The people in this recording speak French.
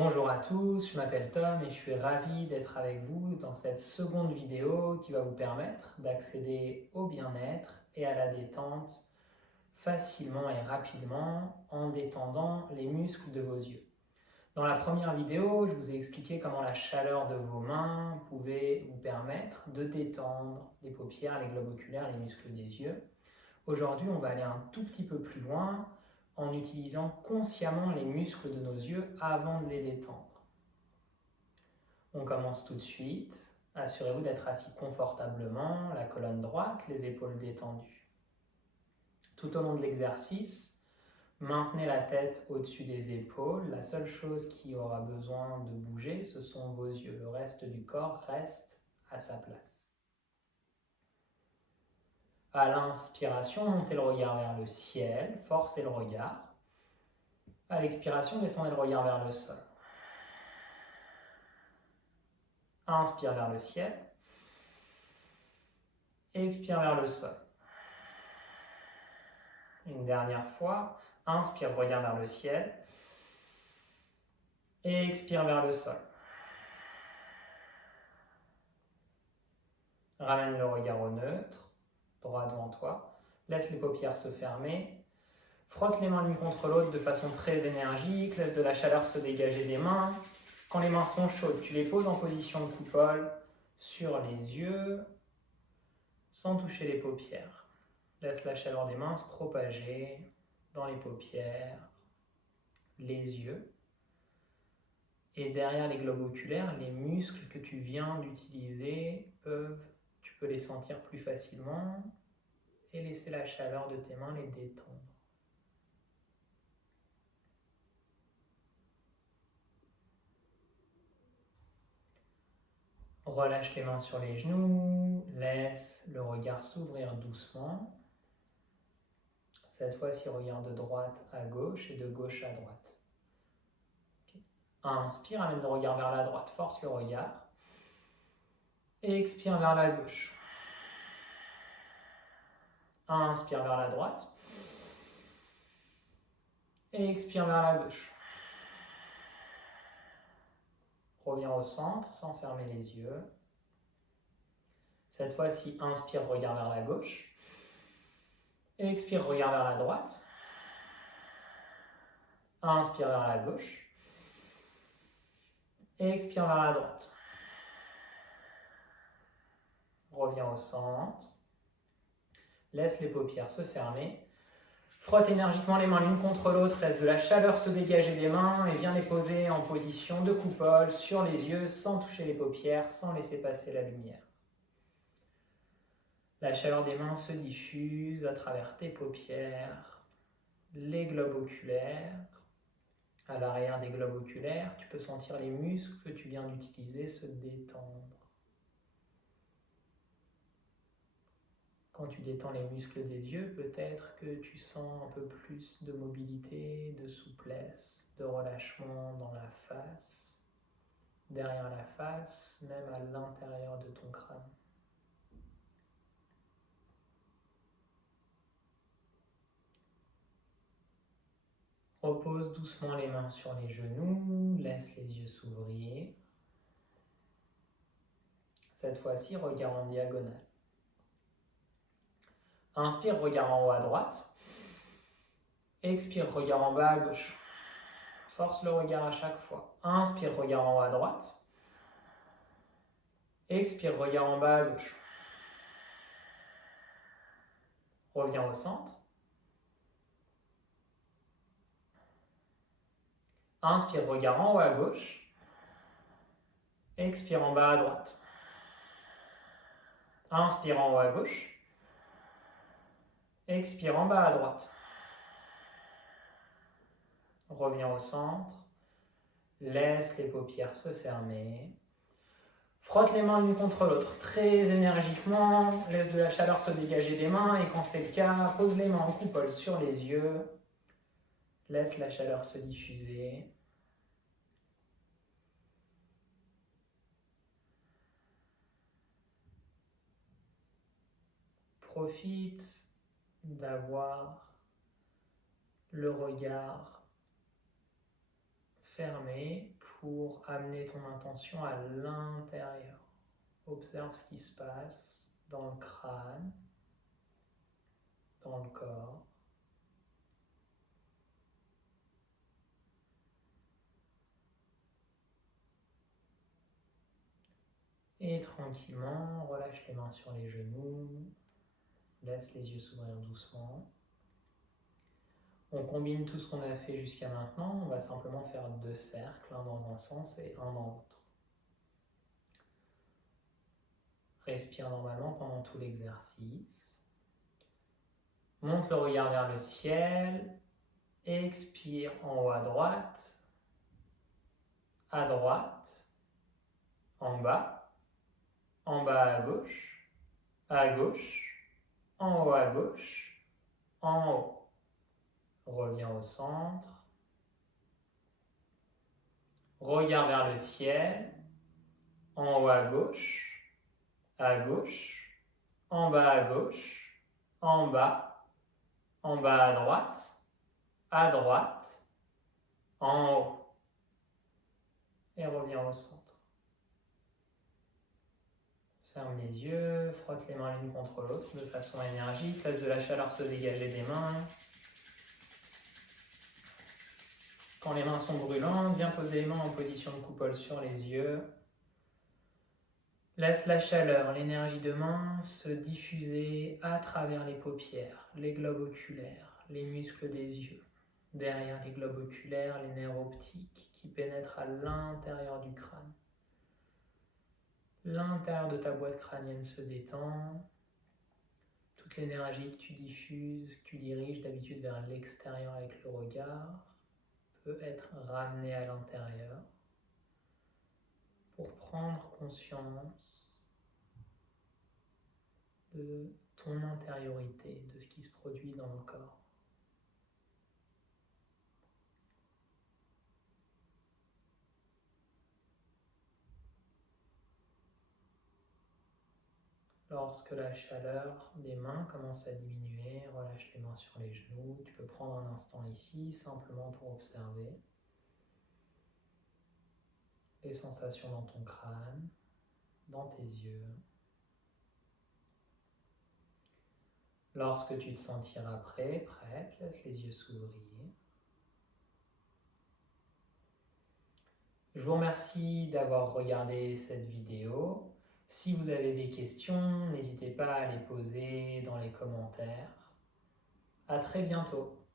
Bonjour à tous, je m'appelle Tom et je suis ravi d'être avec vous dans cette seconde vidéo qui va vous permettre d'accéder au bien-être et à la détente facilement et rapidement en détendant les muscles de vos yeux. Dans la première vidéo, je vous ai expliqué comment la chaleur de vos mains pouvait vous permettre de détendre les paupières, les globes oculaires, les muscles des yeux. Aujourd'hui, on va aller un tout petit peu plus loin en utilisant consciemment les muscles de nos yeux avant de les détendre. On commence tout de suite. Assurez-vous d'être assis confortablement, la colonne droite, les épaules détendues. Tout au long de l'exercice, maintenez la tête au-dessus des épaules. La seule chose qui aura besoin de bouger, ce sont vos yeux. Le reste du corps reste à sa place. À l'inspiration, montez le regard vers le ciel, forcez le regard. À l'expiration, descendez le regard vers le sol. Inspire vers le ciel. Expire vers le sol. Une dernière fois. Inspire, regarde vers le ciel. Et expire vers le sol. Ramène le regard au neutre, droit devant toi. Laisse les paupières se fermer. Frotte les mains l'une contre l'autre de façon très énergique. Laisse de la chaleur se dégager des mains. Quand les mains sont chaudes, tu les poses en position de coupole sur les yeux, sans toucher les paupières. Laisse la chaleur des mains se propager dans les paupières, les yeux. Et derrière les globes oculaires, les muscles que tu viens d'utiliser, tu peux les sentir plus facilement et laisser la chaleur de tes mains les détendre. Relâche les mains sur les genoux, laisse le regard s'ouvrir doucement. Cette fois-ci, regarde de droite à gauche et de gauche à droite. Okay. Inspire, amène le regard vers la droite, force le regard. Et expire vers la gauche. Inspire vers la droite. Et expire vers la gauche. Reviens au centre sans fermer les yeux. Cette fois-ci, inspire, regard vers la gauche. Et expire, regard vers la droite. Inspire vers la gauche. Et expire vers la droite. Reviens au centre. Laisse les paupières se fermer. Frotte énergiquement les mains l'une contre l'autre. Laisse de la chaleur se dégager des mains et viens les poser en position de coupole sur les yeux sans toucher les paupières, sans laisser passer la lumière. La chaleur des mains se diffuse à travers tes paupières, les globes oculaires. À l'arrière des globes oculaires, tu peux sentir les muscles que tu viens d'utiliser se détendre. Quand tu détends les muscles des yeux, peut-être que tu sens un peu plus de mobilité, de souplesse, de relâchement dans la face, derrière la face, même à l'intérieur de ton crâne. Repose doucement les mains sur les genoux, laisse les yeux s'ouvrir. Cette fois-ci, regard en diagonale. Inspire, regard en haut à droite. Expire, regard en bas à gauche. Force le regard à chaque fois. Inspire, regard en haut à droite. Expire, regard en bas à gauche. Reviens au centre. Inspire, regard en haut à gauche. Expire en bas à droite. Inspire en haut à gauche. Expire en bas à droite. Reviens au centre. Laisse les paupières se fermer. Frotte les mains l'une contre l'autre très énergiquement. Laisse de la chaleur se dégager des mains et quand c'est le cas, pose les mains en coupole sur les yeux. Laisse la chaleur se diffuser. Profite d'avoir le regard fermé pour amener ton intention à l'intérieur. Observe ce qui se passe dans le crâne, dans le corps. Et tranquillement, relâche les mains sur les genoux, laisse les yeux s'ouvrir doucement. On combine tout ce qu'on a fait jusqu'à maintenant, on va simplement faire 2 cercles, un dans un sens et un dans l'autre. Respire normalement pendant tout l'exercice. Monte le regard vers le ciel, expire en haut à droite, en bas à gauche, en haut à gauche, en haut. Reviens au centre. Regard vers le ciel, en haut à gauche, en bas à gauche, en bas à droite, en haut. Et reviens au centre. Ferme les yeux, frotte les mains l'une contre l'autre de façon énergique, laisse de la chaleur se dégager des mains. Quand les mains sont brûlantes, viens poser les mains en position de coupole sur les yeux. Laisse la chaleur, l'énergie de main se diffuser à travers les paupières, les globes oculaires, les muscles des yeux. Derrière les globes oculaires, les nerfs optiques qui pénètrent à l'intérieur du crâne. L'intérieur de ta boîte crânienne se détend. Toute l'énergie que tu diffuses, que tu diriges d'habitude vers l'extérieur avec le regard, peut être ramenée à l'intérieur pour prendre conscience de ton intériorité, de ce qui se produit dans le corps. Lorsque la chaleur des mains commence à diminuer, relâche les mains sur les genoux. Tu peux prendre un instant ici, simplement pour observer les sensations dans ton crâne, dans tes yeux. Lorsque tu te sentiras prêt, prête, laisse les yeux s'ouvrir. Je vous remercie d'avoir regardé cette vidéo. Si vous avez des questions, n'hésitez pas à les poser dans les commentaires. À très bientôt.